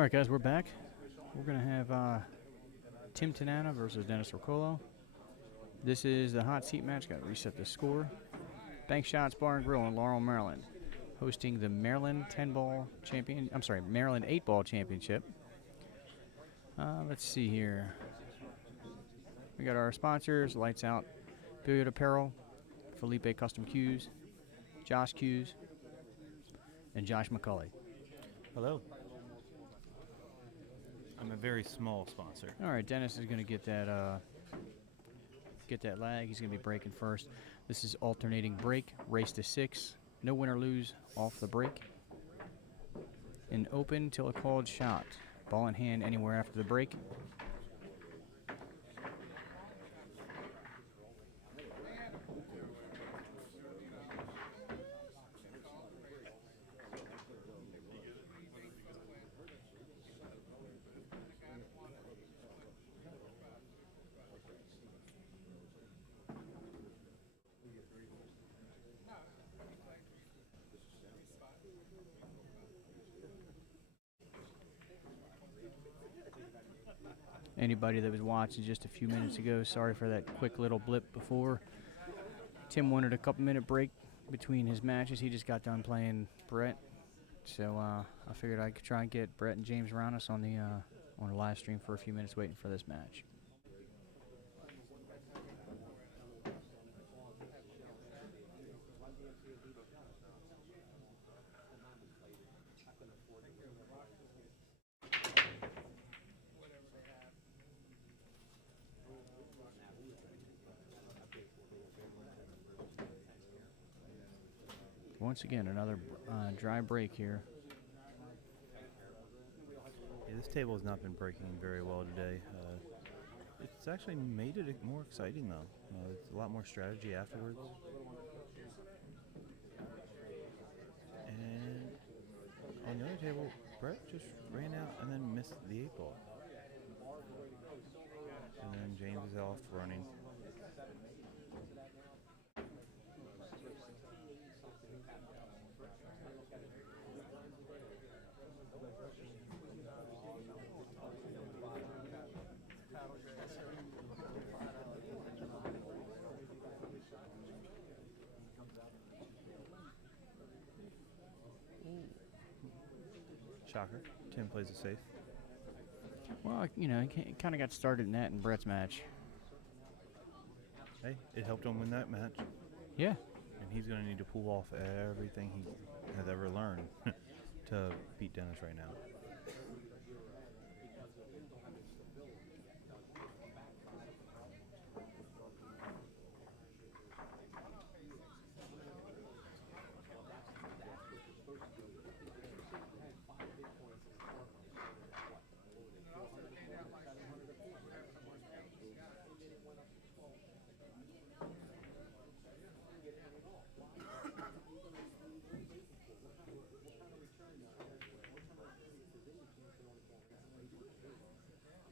All right, guys, we're back. We're going to have Tim Tanana versus Dennis Orcullo. This is the hot seat match. Got to reset the score. Bank Shots Bar and Grill in Laurel, Maryland, hosting the Maryland 10-ball champion. I'm sorry, Maryland 8-ball championship. Let's see here. We got our sponsors: Lights Out Billiard Apparel, Felipe Custom Cues, Josh Cues, and Josh McCulley. Hello. I'm a very small sponsor. All right, Dennis is going to get that lag. He's going to be breaking first. This is alternating break, race to 6. No win or lose off the break. And open till a called shot. Ball in hand anywhere after the break. Anybody that was watching just a few minutes ago, sorry for that quick little blip before. Tim wanted a couple-minute break between his matches. He just got done playing Brett. So I figured I could try and get Brett and James Aranas on the live stream for a few minutes waiting for this match. Once again, another dry break here. Yeah, this table has not been breaking very well today. It's actually made it more exciting, though. It's a lot more strategy afterwards. And on the other table, Brett just ran out and then missed the 8-ball. And then James is off running. Shocker. Tim plays it safe. Well, you know, he kind of got started in that in Brett's match. Hey, it helped him win that match. Yeah. And he's going to need to pull off everything he has ever learned to beat Dennis right now.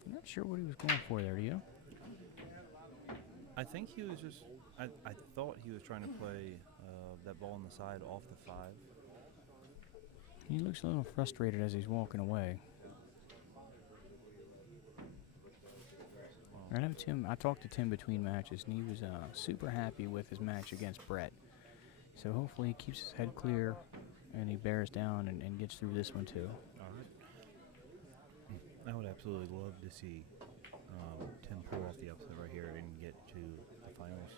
I'm not sure what he was going for there, do you? I think he was just, I thought he was trying to play that ball on the side off the 5. He looks a little frustrated as he's walking away. I know Tim. I talked to Tim between matches, and he was super happy with his match against Brett. So hopefully he keeps his head clear, and he bears down and gets through this one too. All right. I would absolutely love to see Tim pull off the upset right here and get to the finals.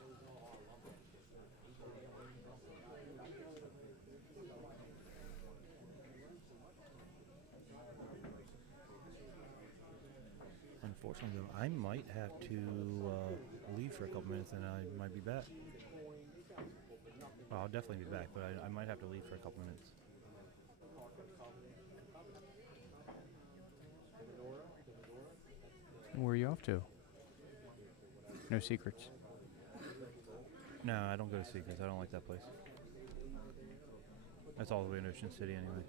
Unfortunately, though, I might have to leave for a couple minutes, and I might be back. Well, I'll definitely be back, but I might have to leave for a couple minutes. Where are you off to? No secrets. No, I don't go to Secrets. I don't like that place. That's all the way in Ocean City anyway.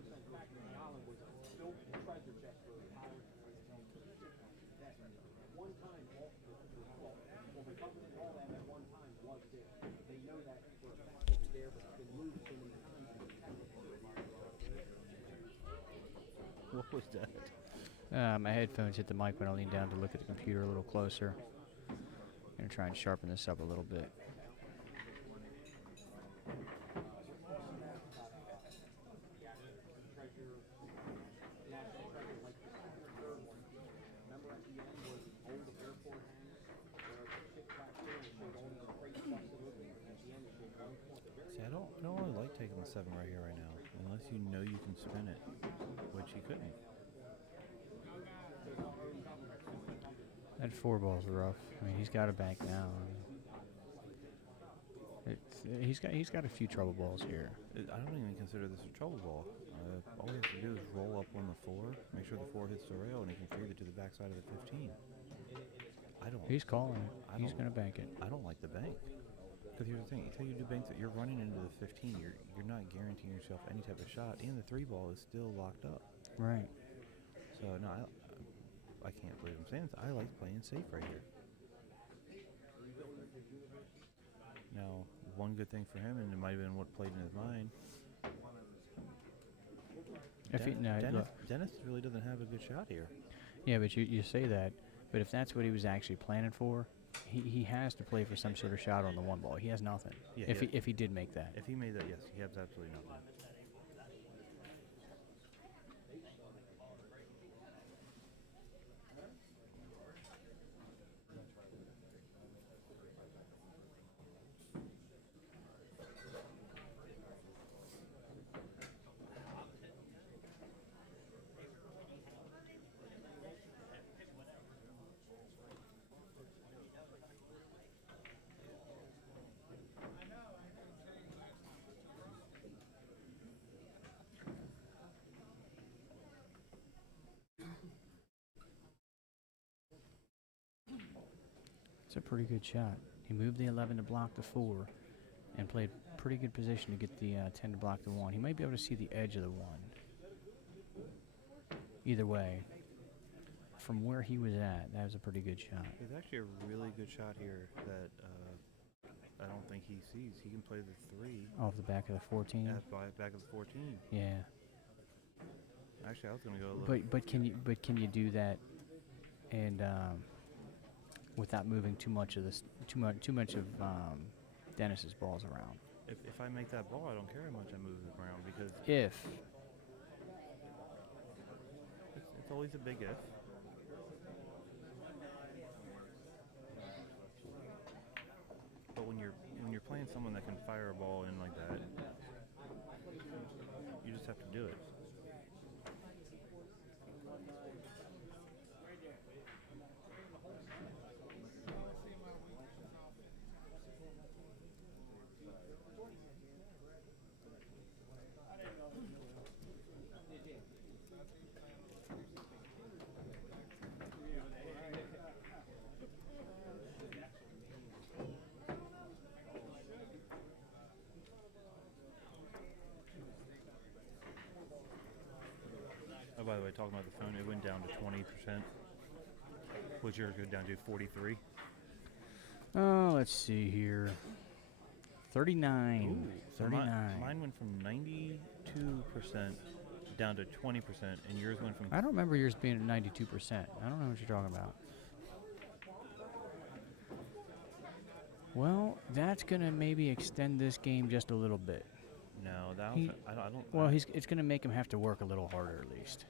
What was that? My headphones hit the mic when I leaned down to look at the computer a little closer. Gonna try and sharpen this up a little bit. See, I don't really like taking the 7 right here right now, unless you know you can spin it, which he couldn't. That 4 ball's rough. I mean, he's got a bank now. He's got a few trouble balls here. I don't even consider this a trouble ball. All he has to do is roll up on the 4, make sure the 4 hits the rail, and he can feed it to the backside of the 15. He's calling it. He's going to bank it. I don't like the bank. Because here's the thing, until you do banks that you're running into the 15, you're not guaranteeing yourself any type of shot, and the 3 ball is still locked up. Right. So no, I can't believe I'm saying this. I like playing safe right here. Now, one good thing for him, and it might have been what played in his mind. Dennis really doesn't have a good shot here. Yeah, but you say that, but if that's what he was actually planning for, he has to play for some sort of shot on the 1 ball. He has nothing. Yeah, if he did make that. If he made that, yes, he has absolutely nothing. It's a pretty good shot. He moved the 11 to block the 4 and played pretty good position to get the 10 to block the 1. He might be able to see the edge of the 1. Either way, from where he was at, that was a pretty good shot. There's actually a really good shot here that I don't think he sees. He can play the 3. Off the back of the 14? Back of the 14. Yeah. Actually, I was going to go a little... But can you do that and without moving too much of Dennis's balls around? If I make that ball, I don't care how much I move it around, because... If. It's always a big if. But when you're playing someone that can fire a ball in like that, you just have to do it. Oh, by the way, talking about the phone, it went down to 20%. Was yours go down to 43? Oh, let's see here. 39. Ooh, 39. Mine went from 92% down to 20%, and yours went from... I don't remember yours being at 92%. I don't know what you're talking about. Well, that's going to maybe extend this game just a little bit. No, that I don't... Well, it's going to make him have to work a little harder, at least.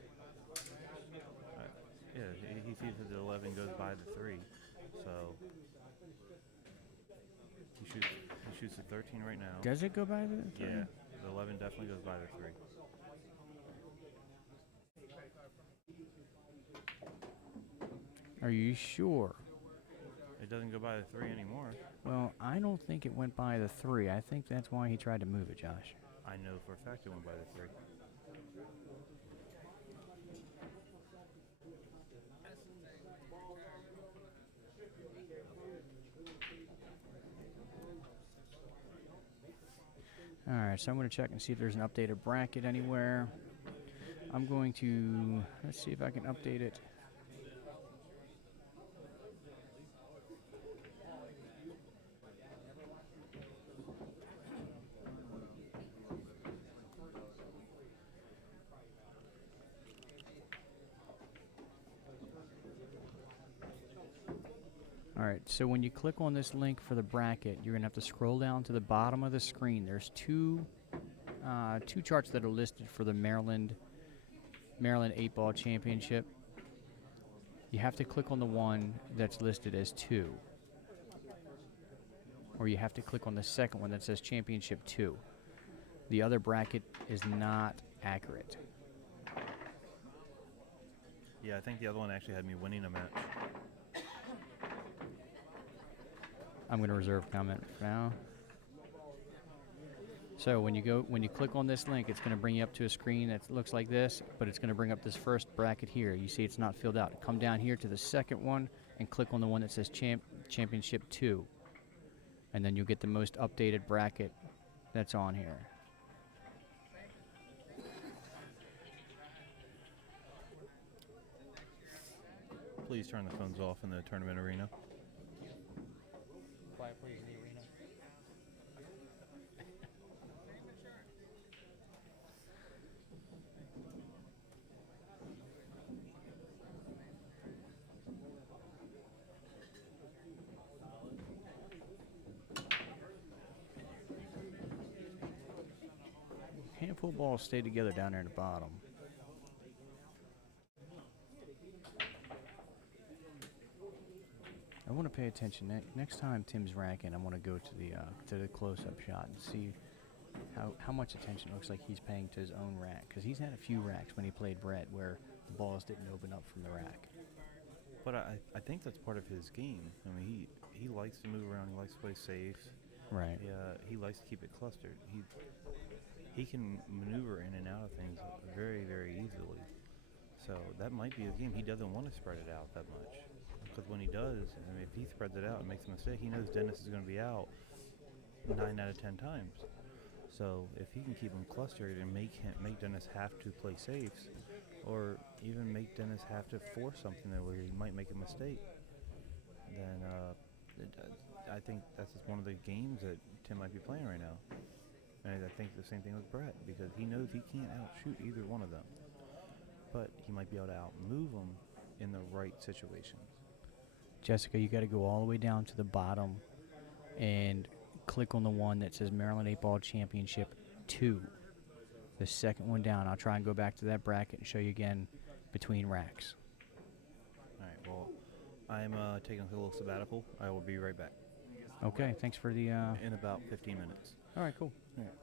Yeah, he sees that the 11 goes by the 3, so... He shoots the 13 right now. Does it go by the 3? Yeah, the 11 definitely goes by the 3. Are you sure? It doesn't go by the 3 anymore. Well, I don't think it went by the 3. I think that's why he tried to move it, Josh. I know for a fact it went by the 3. All right, so I'm going to check and see if there's an updated bracket anywhere. I'm going to, let's see if I can update it. Alright, so when you click on this link for the bracket, you're going to have to scroll down to the bottom of the screen. There's two charts that are listed for the Maryland 8-Ball Championship. You have to click on the one that's listed as 2. Or you have to click on the second one that says Championship 2. The other bracket is not accurate. Yeah, I think the other one actually had me winning a match. I'm going to reserve comment for now. So when you click on this link, it's going to bring you up to a screen that looks like this, but it's going to bring up this first bracket here. You see it's not filled out. Come down here to the second one and click on the one that says Championship 2. And then you'll get the most updated bracket that's on here. Please turn the phones off in the tournament arena. Quiet, please, in the arena. Handful balls stay together down there at the bottom. I want to pay attention. Next time Tim's ranking, I want to go to the close-up shot and see how much attention it looks like he's paying to his own rack. Because he's had a few racks when he played Brett where the balls didn't open up from the rack. But I think that's part of his game. I mean, he likes to move around. He likes to play safe. Right. Yeah, he likes to keep it clustered. He can maneuver in and out of things very, very easily. So that might be his game. He doesn't want to spread it out that much. Because when he does, I mean, if he spreads it out and makes a mistake, he knows Dennis is going to be out 9 out of 10 times. So if he can keep him clustered and make Dennis have to play safes, or even make Dennis have to force something there where he might make a mistake, then I think that's just one of the games that Tim might be playing right now. And I think the same thing with Brett, because he knows he can't outshoot either one of them. But he might be able to outmove them in the right situations. Jessica, you got to go all the way down to the bottom and click on the one that says Maryland 8-Ball Championship 2. The second one down. I'll try and go back to that bracket and show you again between racks. All right, well, I'm taking a little sabbatical. I will be right back. Okay, thanks for the... In about 15 minutes. All right, cool. All right.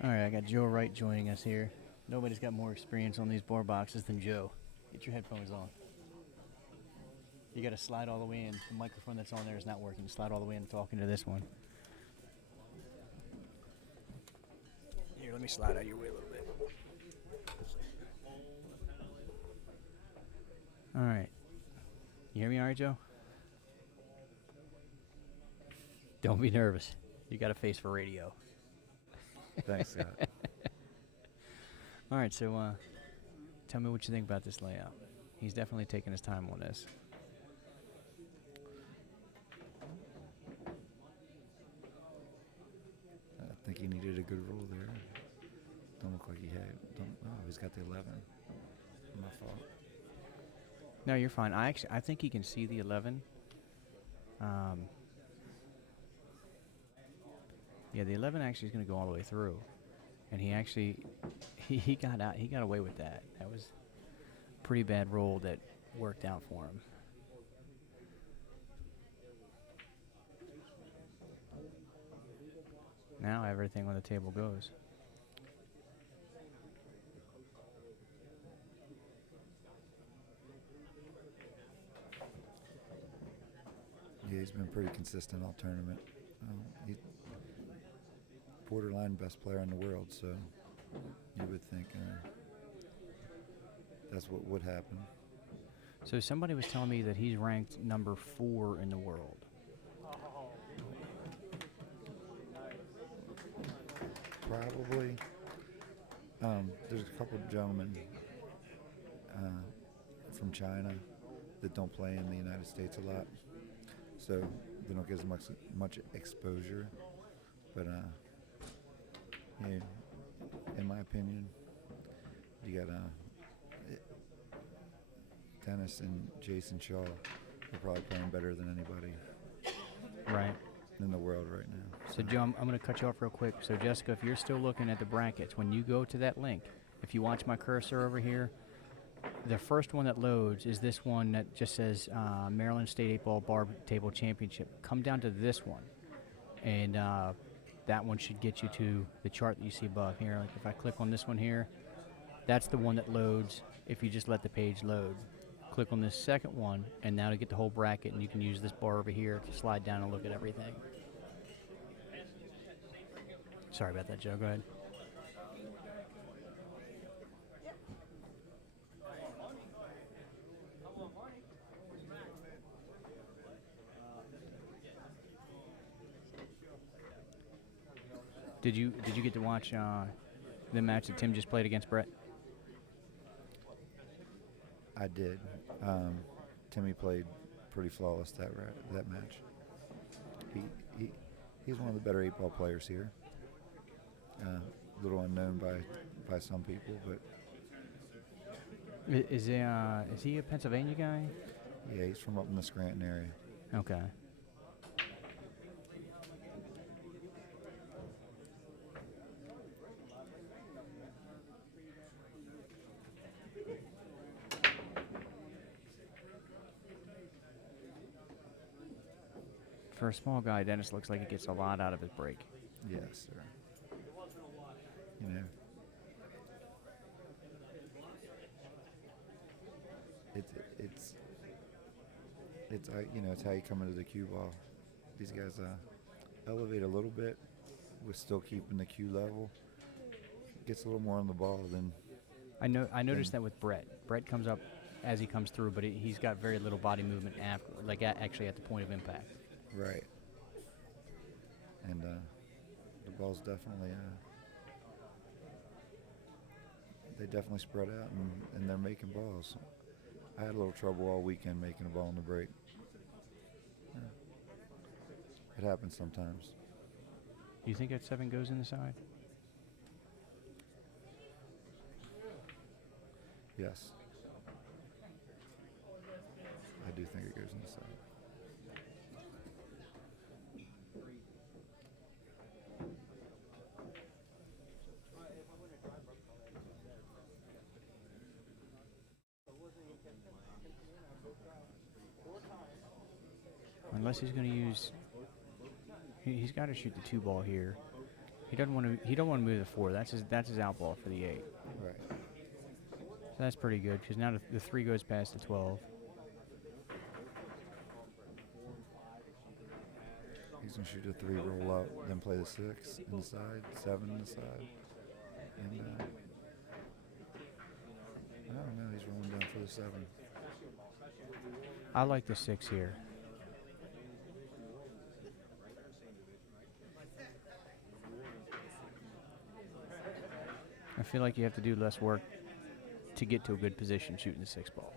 All right, I got Joe Wright joining us here. Nobody's got more experience on these board boxes than Joe. Get your headphones on. You got to slide all the way in. The microphone that's on there is not working. Slide all the way in talking to this one. Here, let me slide out your way a little bit. All right. You hear me all right, Joe? Don't be nervous. You got a face for radio. Thanks, Scott. All right, so tell me what you think about this layout. He's definitely taking his time on this. I think he needed a good roll there. Don't look like he had. He's got the 11. My fault. No, you're fine. I think he can see the 11. Yeah, the 11 actually is going to go all the way through, and he actually he got out. He got away with that. That was a pretty bad roll that worked out for him. Now everything on the table goes. Yeah, he's been pretty consistent all tournament. He's borderline best player in the world, so you would think that's what would happen. So somebody was telling me that he's ranked number 4 in the world. Probably. There's a couple of gentlemen from China that don't play in the United States a lot, so they don't get as much exposure. But yeah, in my opinion, you got Dennis and Jason Shaw are probably playing better than anybody Right. in the world right now. So, Joe, I'm going to cut you off real quick. So, Jessica, if you're still looking at the brackets, when you go to that link, if you watch my cursor over here, the first one that loads is this one that just says Maryland State 8-Ball Bar Table Championship. Come down to this one, and that one should get you to the chart that you see above here. Like if I click on this one here, that's the one that loads if you just let the page load. Click on this second one, and now to get the whole bracket, and you can use this bar over here to slide down and look at everything. Sorry about that, Joe. Go ahead. Did you get to watch the match that Tim just played against Brett? I did. Timmy played pretty flawless that match. He's one of the better 8-ball players here. A little unknown by some people, but Is he a Pennsylvania guy? yeah, he's from up in the Scranton area. Okay. For a small guy, Dennis looks like he gets a lot out of his break. Yes, sir. You know, it's it's how you come into the cue ball. These guys elevate a little bit with still keeping the cue level. Gets a little more on the ball than. I noticed that with Brett. Brett comes up as he comes through, but he's got very little body movement after, like actually at the point of impact. Right. And the ball's definitely they definitely spread out and they're making balls. I had a little trouble all weekend making a ball in the break. Yeah. It happens sometimes. Do you think that 7 goes in the side? Yes. I do think it goes in the side. Unless he's going to use, he's got to shoot the 2 ball here. He doesn't want to. He don't want to move the 4. That's his out ball for the 8. Right. So that's pretty good because now the 3 goes past the 12. He's gonna shoot a 3, roll out, then play the 6 inside, 7 inside, and I don't know. He's rolling down for the 7. I like the 6 here. I feel like you have to do less work to get to a good position shooting the 6 ball.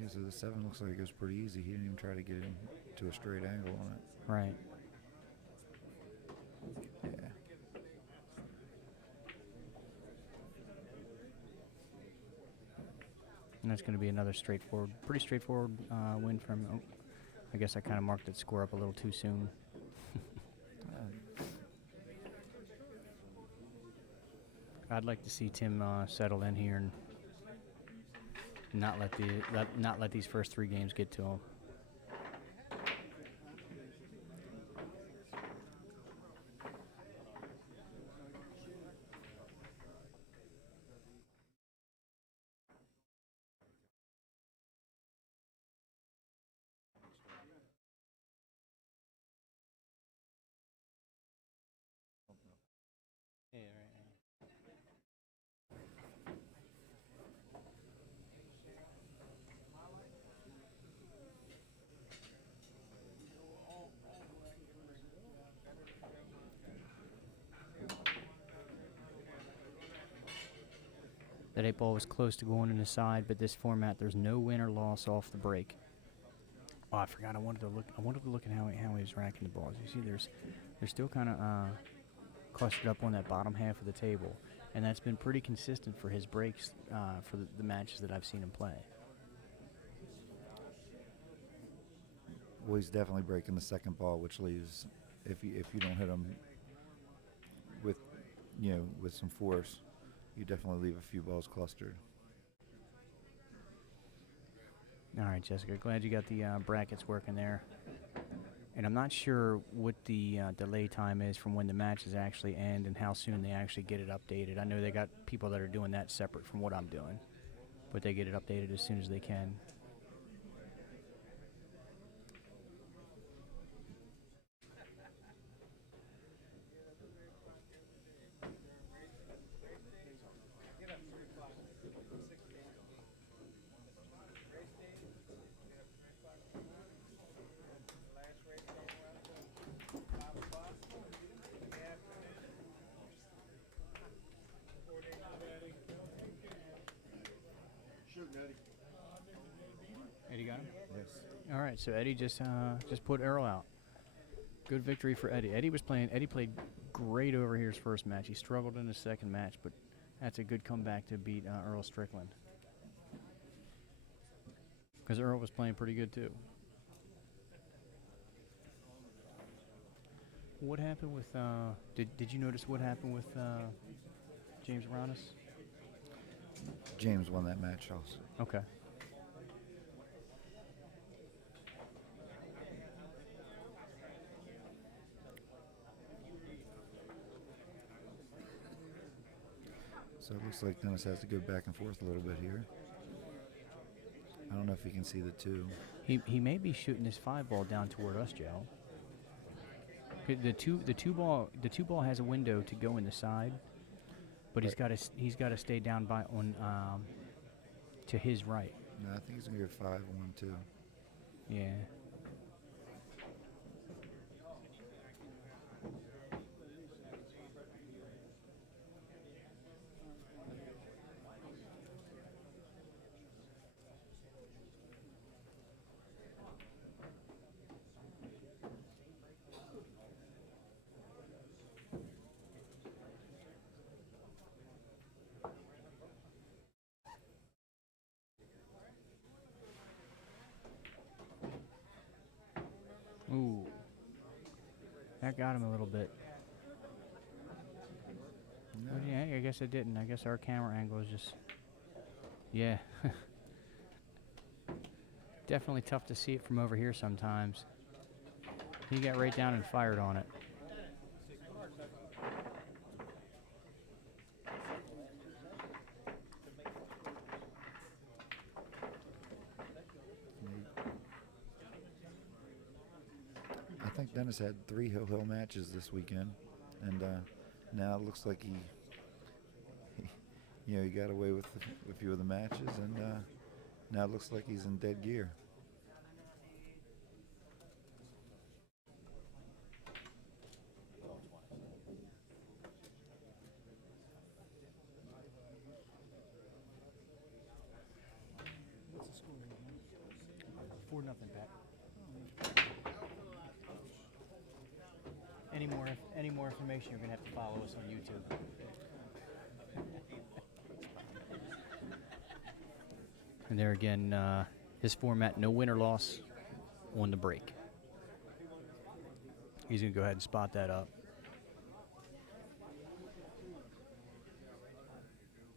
Yeah, so the 7 looks like it goes pretty easy. He didn't even try to get into a straight angle on it. Right. Yeah. And that's going to be another pretty straightforward win from. Oh, I guess I kind of marked that score up a little too soon. I'd like to see Tim settle in here and not let these first 3 games get to him. That 8 ball was close to going in the side, but this format, there's no win or loss off the break. Oh, I forgot. I wanted to look at how he was racking the balls. You see, they're still kind of clustered up on that bottom half of the table, and that's been pretty consistent for his breaks for the matches that I've seen him play. Well, he's definitely breaking the second ball, which leaves, if you don't hit him with, with some force, you definitely leave a few balls clustered. All right, Jessica, glad you got the brackets working there. And I'm not sure what the delay time is from when the matches actually end and how soon they actually get it updated. I know they got people that are doing that separate from what I'm doing, but they get it updated as soon as they can. Eddie got him? Yes. All right, so Eddie just put Earl out. Good victory for Eddie. Eddie played great over here his first match. He struggled in his second match, but that's a good comeback to beat Earl Strickland. Because Earl was playing pretty good too. What happened with did you notice what happened with James Aranas? James won that match also. Okay. So it looks like Dennis has to go back and forth a little bit here. I don't know if he can see the two. He may be shooting his 5 ball down toward us, Joe. The two ball has a window to go in the side, but he's got to stay down by on to his right. No, I think he's gonna go 5-1-2. Yeah. Ooh. That got him a little bit. No. Well, yeah, I guess it didn't. I guess our camera angle is just... Yeah. Definitely tough to see it from over here sometimes. He got right down and fired on it. I think Dennis had 3 hill matches this weekend, and now it looks like he got away with a few of the matches, and now it looks like he's in dead gear. What's the score again? 4-0, Pat. Any more information, you're gonna have to follow us on YouTube. And there again, his format, no win or loss on the break. He's gonna go ahead and spot that up.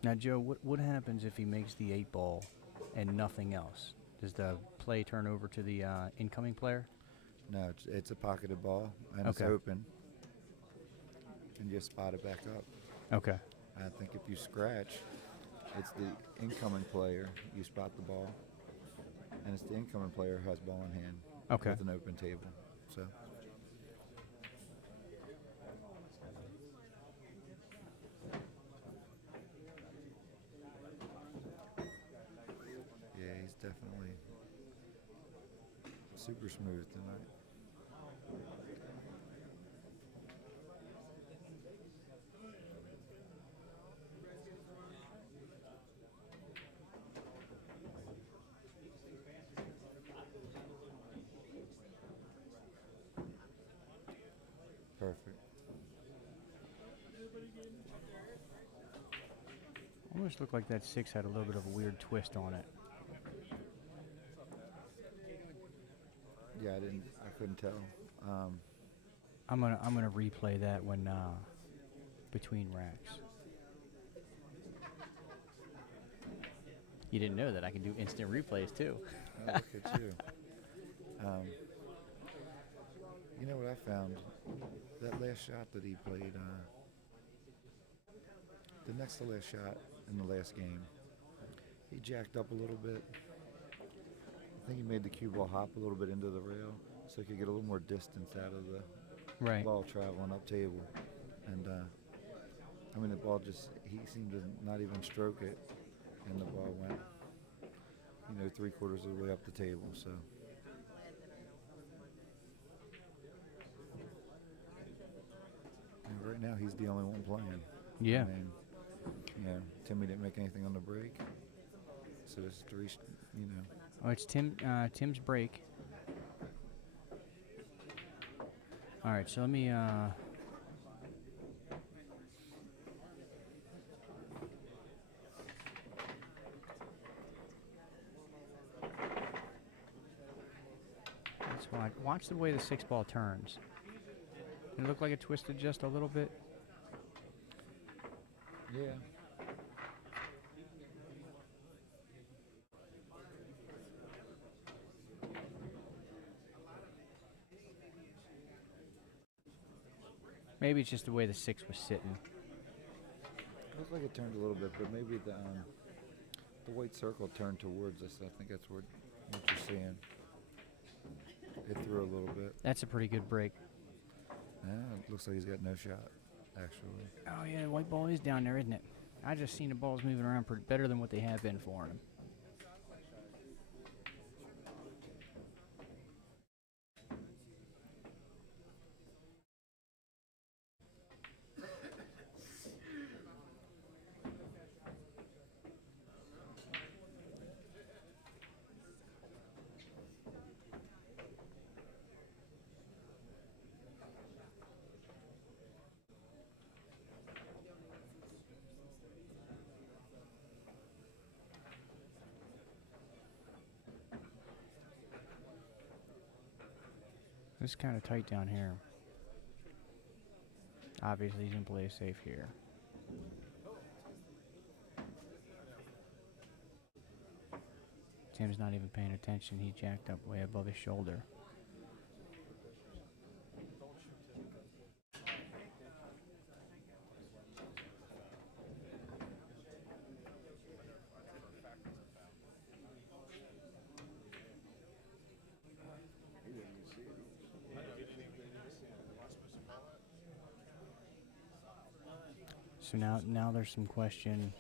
Now, Joe, what happens if he makes the 8 ball and nothing else? Does the play turn over to the incoming player? No, it's a pocketed ball, and it's Okay. open, and you spot it back up. Okay. I think if you scratch, it's the incoming player, you spot the ball, and it's the incoming player who has ball in hand Okay. with an open table. So yeah, he's definitely super smooth tonight. Almost looked like that 6 had a little bit of a weird twist on it. Yeah, I couldn't tell. I'm gonna replay that when between racks. You didn't know that I can do instant replays too. Oh, look at you. You know what I found? That last shot that he played, the next to last shot in the last game, he jacked up a little bit. I think he made the cue ball hop a little bit into the rail so he could get a little more distance out of the Right. ball traveling up table. And, I mean, the ball he seemed to not even stroke it, and the ball went, 3/4 of the way up the table, so. And right now, he's the only one playing. Yeah. I mean, Timmy didn't make anything on the break, so it's Oh, it's Tim's break. All right, so let me let's watch the way the 6 ball turns. It looked like it twisted just a little bit. Yeah. Maybe it's just the way the 6 was sitting. It looked like it turned a little bit, but maybe the white circle turned towards us. I think that's what you're seeing. It threw a little bit. That's a pretty good break. Yeah, it looks like he's got no shot, actually. Oh yeah, the white ball is down there, isn't it? I just seen the balls moving around better than what they have been for him. It's kind of tight down here. Obviously, he's going to play it safe here. Tim's not even paying attention. He jacked up way above his shoulder. So now there's some question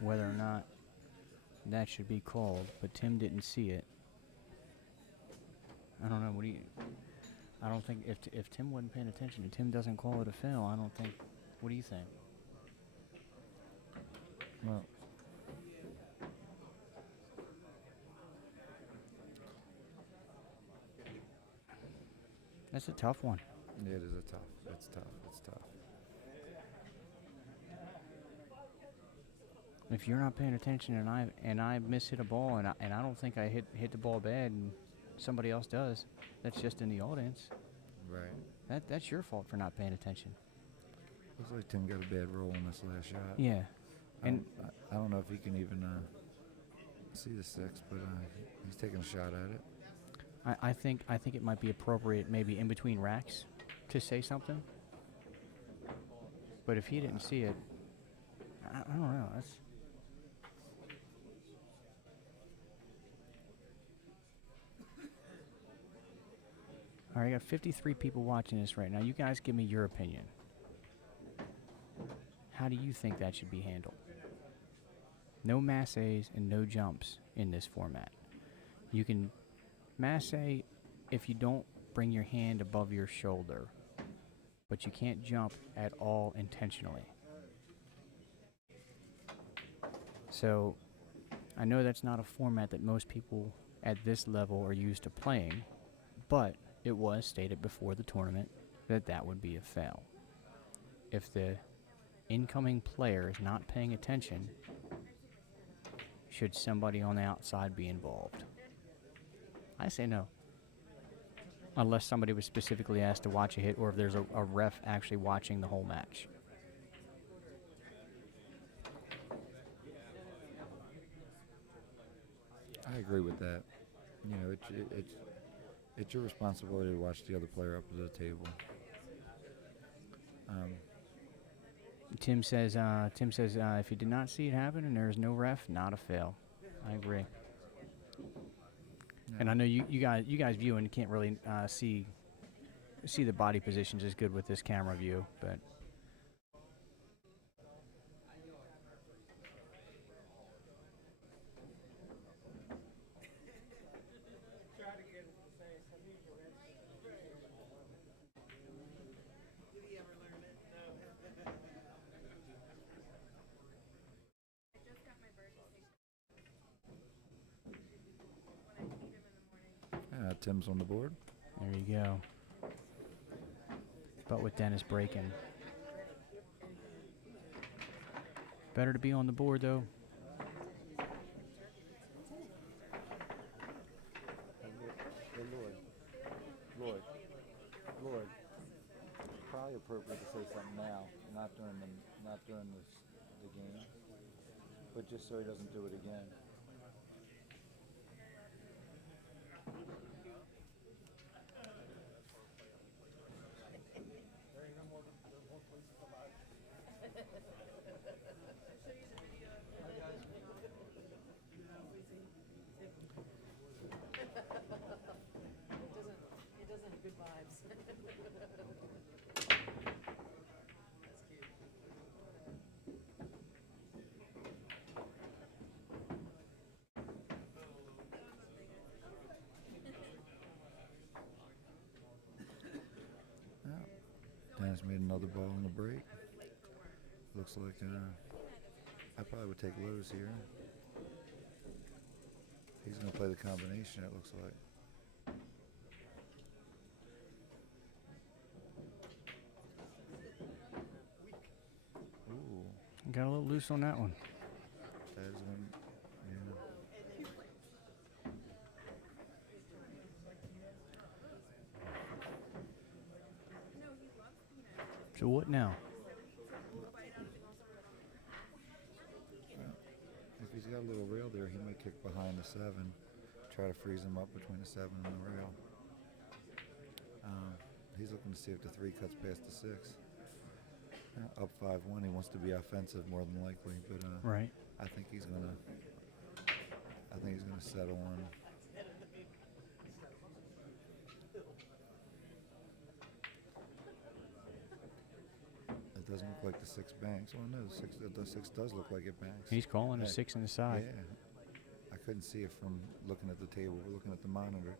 whether or not that should be called, but Tim didn't see it. I don't know. I don't think if Tim wasn't paying attention and Tim doesn't call it a foul, I don't think. What do you think? Well, That's a tough one. yeah, it is It's tough. It's tough. If you're not paying attention and I miss hit a ball and I don't think I hit the ball bad and somebody else does, that's just in the audience. Right. That's your fault for not paying attention. Looks like Tim got a bad roll on this last shot. Yeah. And I don't know if he can even see the 6, but he's taking a shot at it. I think it might be appropriate maybe in between racks to say something. But if he didn't see it, I don't know. That's all right. I got 53 people watching this right now. You guys give me your opinion. How do you think that should be handled? No masses and no jumps in this format. You can masse if you don't bring your hand above your shoulder, but you can't jump at all intentionally. So I know that's not a format that most people at this level are used to playing, but it was stated before the tournament that would be a foul. If the incoming player is not paying attention, should somebody on the outside be involved? I say no. Unless somebody was specifically asked to watch a hit, or if there's a ref actually watching the whole match. I agree with that. You know, it's your responsibility to watch the other player up to the table. Tim says if you did not see it happen and there is no ref, not a fail. I agree. And I know you guys viewing can't really see the body positions as good with this camera view, but Tim's on the board. there you go. But with Dennis breaking. Better to be on the board, though. Lloyd. Probably appropriate to say something now, not during the game, but just so he doesn't do it again. It doesn't have good vibes. Dennis made another ball in the break. Looks like I probably would take lows here. He's going to play the combination, it looks like. Ooh. Got a little loose on that one. That is going to, So what now? If he's got a little rail there, he might kick behind the 7, try to freeze him up between the 7 and the rail. He's looking to see if the 3 cuts past the 6. Up 5-1, he wants to be offensive more than likely, but Right. I think he's gonna settle on. It doesn't look like the 6 banks. Oh no, the six does look like it banks. He's calling a Hey, 6 in the side. Yeah, I couldn't see it from looking at the table. We're looking at the monitor.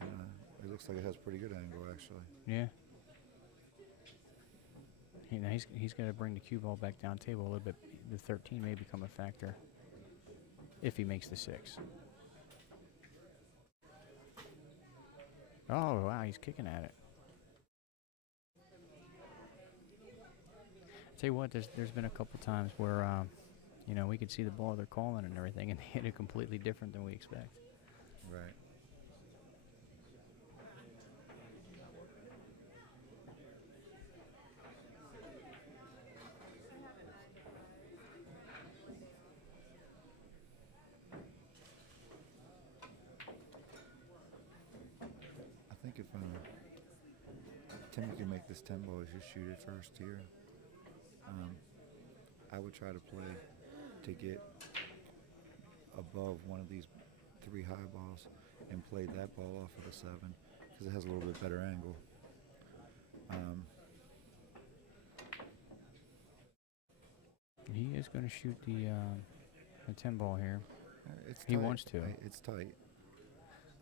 It looks like it has pretty good angle, actually. Yeah. He's got to bring the cue ball back down table a little bit. The 13 may become a factor if he makes the 6. Oh, wow, he's kicking at it. Tell you what, there's been a couple times where, we could see the ball they're calling and everything, and they hit it completely different than we expect. Right. I think if Timmy can make this 10 ball, he should shoot it first here. I would try to play to get above one of these 3 high balls and play that ball off of the 7 because it has a little bit better angle. He is going to shoot the 10 ball here. It's He tight. wants to. It's tight.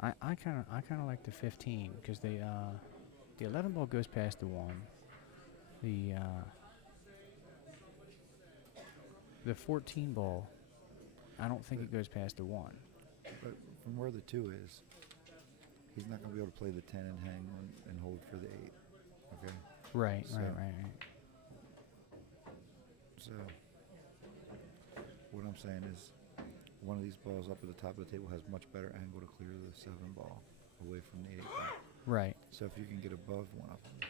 I kind of like the 15 because the 11 ball goes past the 1. The 14 ball, I don't think it goes past the 1. But from where the 2 is, he's not going to be able to play the 10 and hang on and hold for the 8. Okay. Right, So- right. So what I'm saying is, one of these balls up at the top of the table has much better angle to clear the 7 ball away from the 8 ball. Right. So if you can get above one of them,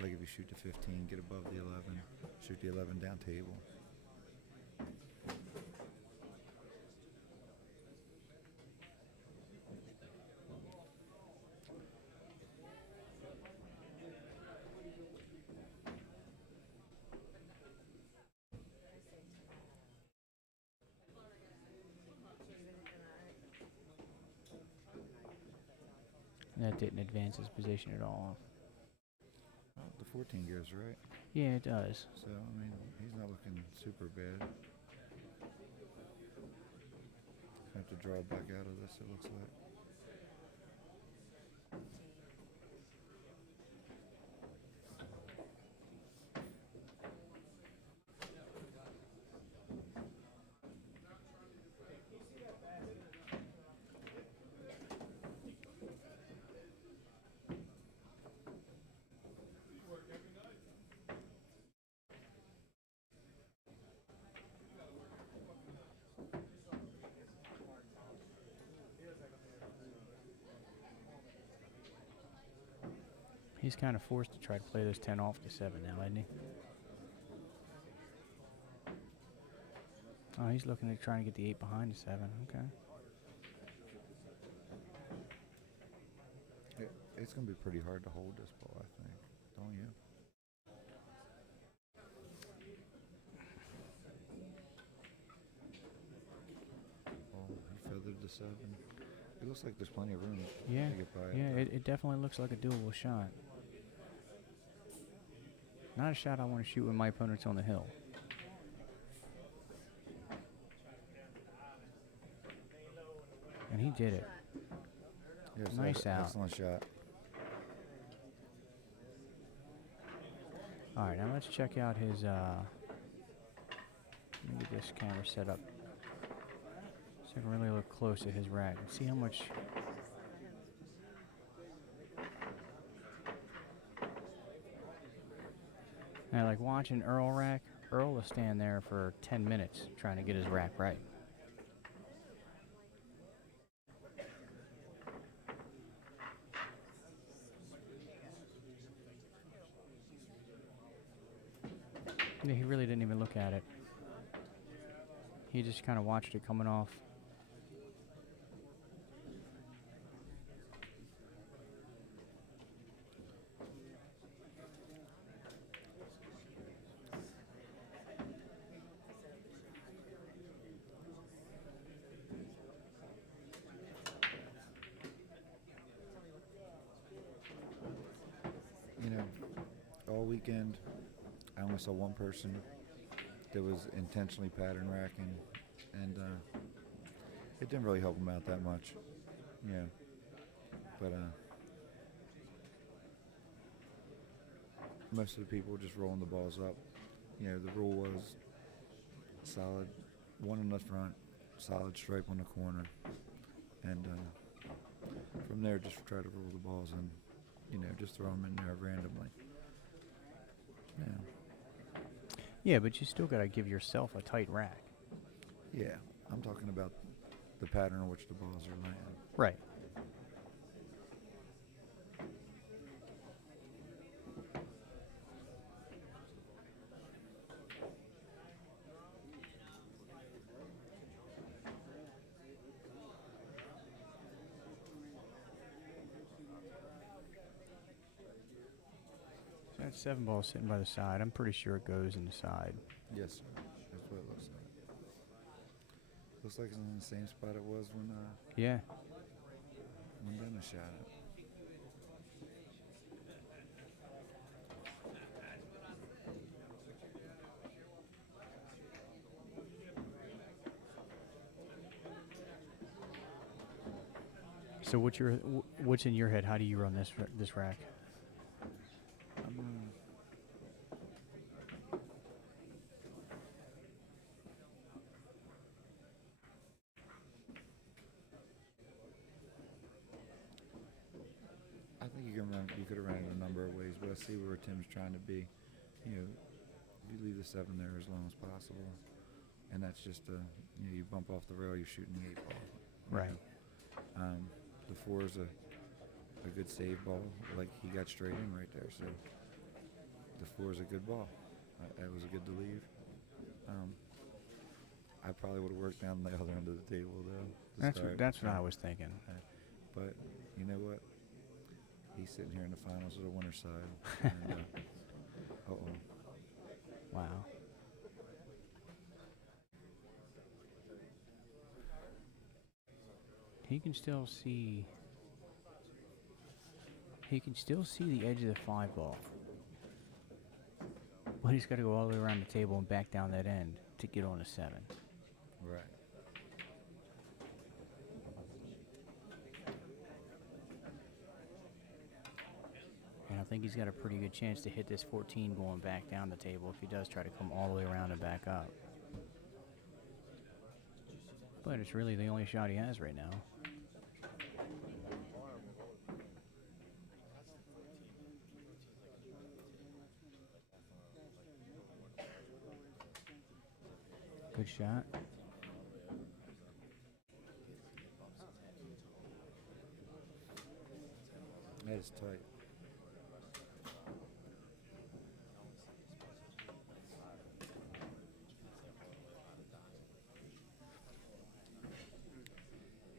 like if you shoot the 15, get above the 11, shoot the 11 down table. That didn't advance his position at all. Well, the 14 goes right. Yeah, it does. So, I mean, he's not looking super bad. Have to draw back out of this, it looks like. He's kind of forced to try to play this 10 off to 7 now, isn't he? Oh, he's looking at trying to get the 8 behind the 7. Okay. It's going to be pretty hard to hold this ball, I think. Don't you? Oh, he feathered the 7. It looks like there's plenty of room Yeah. to get by Yeah, it. it definitely looks like a doable shot. Not a shot I want to shoot when my opponent's on the hill. And he did it. Yeah, it's Nice an out. excellent shot. All right, now let's check out his, let me get this camera set up so I can really look close at his rack and see how much. Now, like watching Earl rack, Earl will stand there for 10 minutes trying to get his rack right. Yeah, he really didn't even look at it. He just kind of watched it coming off. You know, all weekend, I only saw one person that was intentionally pattern racking, and it didn't really help him out that much. Yeah. But most of the people were just rolling the balls up. You know, the rule was solid one in the front, solid stripe on the corner, and from there just try to roll the balls and, you know, just throw them in there randomly. Yeah. Yeah, but you still got to give yourself a tight rack. Yeah, I'm talking about the pattern in which the balls are landing. Right. So that 7 ball sitting by the side. I'm pretty sure it goes in the side. Yes, sir. That's what it looks like. Looks like it's in the same spot it was Yeah. when Dennis shot it. So what's in your head? How do you run this rack? I think you could have ran it a number of ways, but I see where Tim's trying to be. You know, you leave the 7 there as long as possible, and that's just you bump off the rail, you're shooting the 8 ball. Right. The 4 is a good save ball, like he got straight in right there. So the 4 is a good ball. That was a good to leave. I probably would have worked down the other end of the table though. That's what I was thinking. But you know what? He's sitting here in the finals of the winner's side. And, Wow. He can still see. He can still see the edge of the 5 ball. But he's got to go all the way around the table and back down that end to get on a 7. Right. And I think he's got a pretty good chance to hit this 14 going back down the table if he does try to come all the way around and back up. But it's really the only shot he has right now. Good shot. That is tight.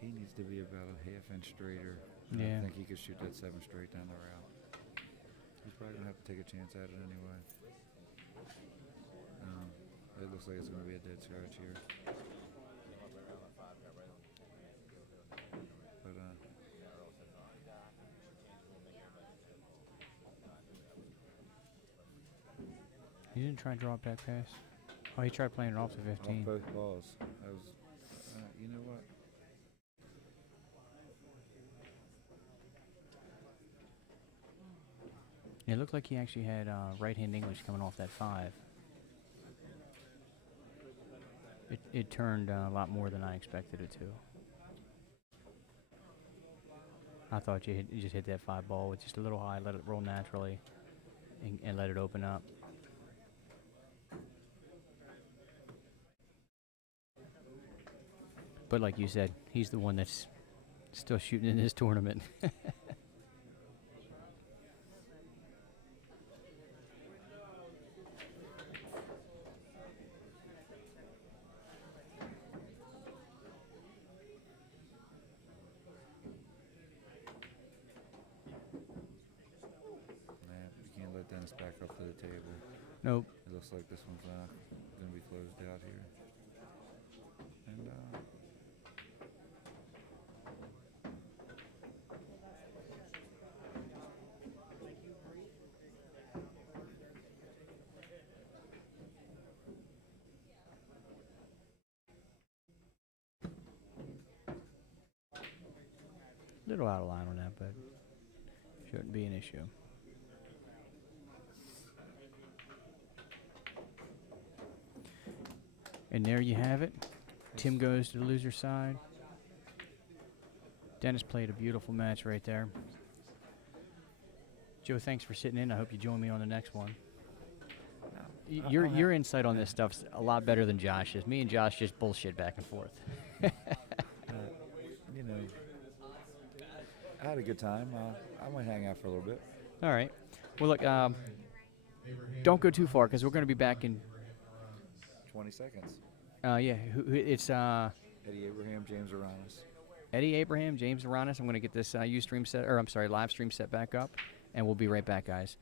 He needs to be about a half inch straighter. Yeah. I think he could shoot that 7 straight down the route. He's probably going to have to take a chance at it anyway. It looks like it's going to be a dead scratch here. But, He didn't try to drop that pass. Oh, he tried playing it off the 15. off both balls. That was, you know what? It looked like he actually had right-hand English coming off that 5. It turned a lot more than I expected it to. I thought you just hit that 5 ball with just a little high, let it roll naturally, and let it open up. But like you said, he's the one that's still shooting in this tournament. You can't let Dennis back up to the table. Nope. It looks like this one's going to be closed out here. And Little out of line on that, but shouldn't be an issue. And there you have it. Tim goes to the loser side. Dennis played a beautiful match right there. Joe, thanks for sitting in. I hope you join me on the next one. Your insight on this stuff's a lot better than Josh's. Me and Josh just bullshit back and forth. you know, I had a good time. I might hang out for a little bit. All right. Well, look, don't go too far because we're going to be back in 20 seconds. Yeah, it's Eddie Abraham, James Aranas. Eddie Abraham, James Aranas. I'm going to get this live stream set back up, and we'll be right back, guys.